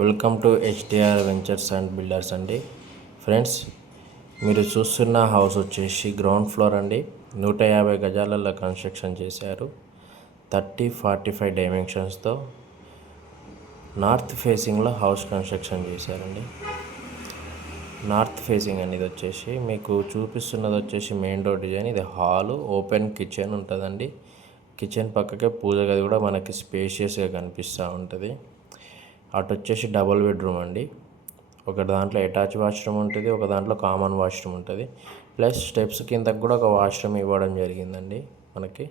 Welcome to HDR ventures and builders అండి. Friends, మీరు చూస్తున్న హౌస్ వచ్చేసి గ్రౌండ్ ఫ్లోర్ అండి. 150 గజాలలో కన్స్ట్రక్షన్ చేశారు. 30-45 డైమెన్షన్స్తో నార్త్ ఫేసింగ్లో హౌస్ కన్స్ట్రక్షన్ చేశారండి. నార్త్ ఫేసింగ్ అండి. ఇది వచ్చేసి మీకు చూపిస్తున్నది వచ్చేసి మెయిన్ డోర్ డిజైన్. ఇది హాలు, ఓపెన్ కిచెన్ ఉంటుందండి. కిచెన్ పక్కకే పూజ గది కూడా మనకి స్పేషియస్గా కనిపిస్తూ ఉంటుంది. అటు వచ్చేసి డబుల్ బెడ్రూమ్ అండి. ఒక దాంట్లో అటాచ్ వాష్రూమ్ ఉంటుంది, ఒక దాంట్లో కామన్ వాష్రూమ్ ఉంటుంది. ప్లస్ స్టెప్స్ కిందకు కూడా ఒక వాష్రూమ్ ఇవ్వడం జరిగిందండి మనకి.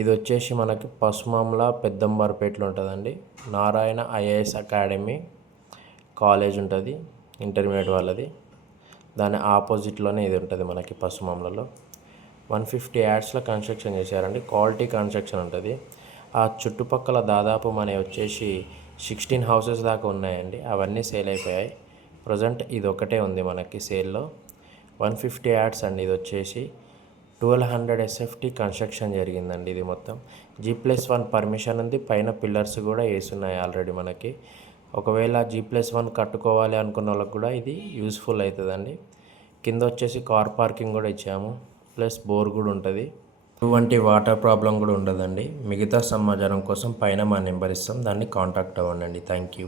ఇది వచ్చేసి మనకి పసుమామ్ల పెద్దంబర్పేటలో ఉంటుందండి. నారాయణ ఐఏఎస్ అకాడమీ కాలేజ్ ఉంటుంది, ఇంటర్మీడియట్ వాళ్ళది. దాని ఆపోజిట్లోనే ఇది ఉంటుంది మనకి పసుమామ్లలో. 150 యార్డ్స్లో కన్స్ట్రక్షన్ చేశారండి. క్వాలిటీ కన్స్ట్రక్షన్ ఉంటుంది. ఆ చుట్టుపక్కల దాదాపు మనవి వచ్చేసి 16 హౌసెస్ దాకా ఉన్నాయండి. అవన్నీ సేల్ అయిపోయాయి. ప్రజెంట్ ఇది ఒకటే ఉంది మనకి సేల్లో. 150 యార్డ్స్ అండి. ఇది వచ్చేసి 1200 SFT కన్స్ట్రక్షన్ జరిగిందండి. ఇది మొత్తం G+1 పర్మిషన్ ఉంది. పైన పిల్లర్స్ కూడా వేసున్నాయి ఆల్రెడీ మనకి. ఒకవేళ G+1 కట్టుకోవాలి అనుకున్న వాళ్ళకి కూడా ఇది యూస్ఫుల్ అవుతుందండి. కింద వచ్చేసి కార్ పార్కింగ్ కూడా ఇచ్చాము. ప్లస్ బోర్ కూడా ఉంటుంది. ఎటువంటి వాటర్ ప్రాబ్లం కూడా ఉండదండి. మిగతా సమాచారం కోసం పైన మా నెంబర్ ఇస్తాం, దాన్ని కాంటాక్ట్ అవ్వండి. Thank you.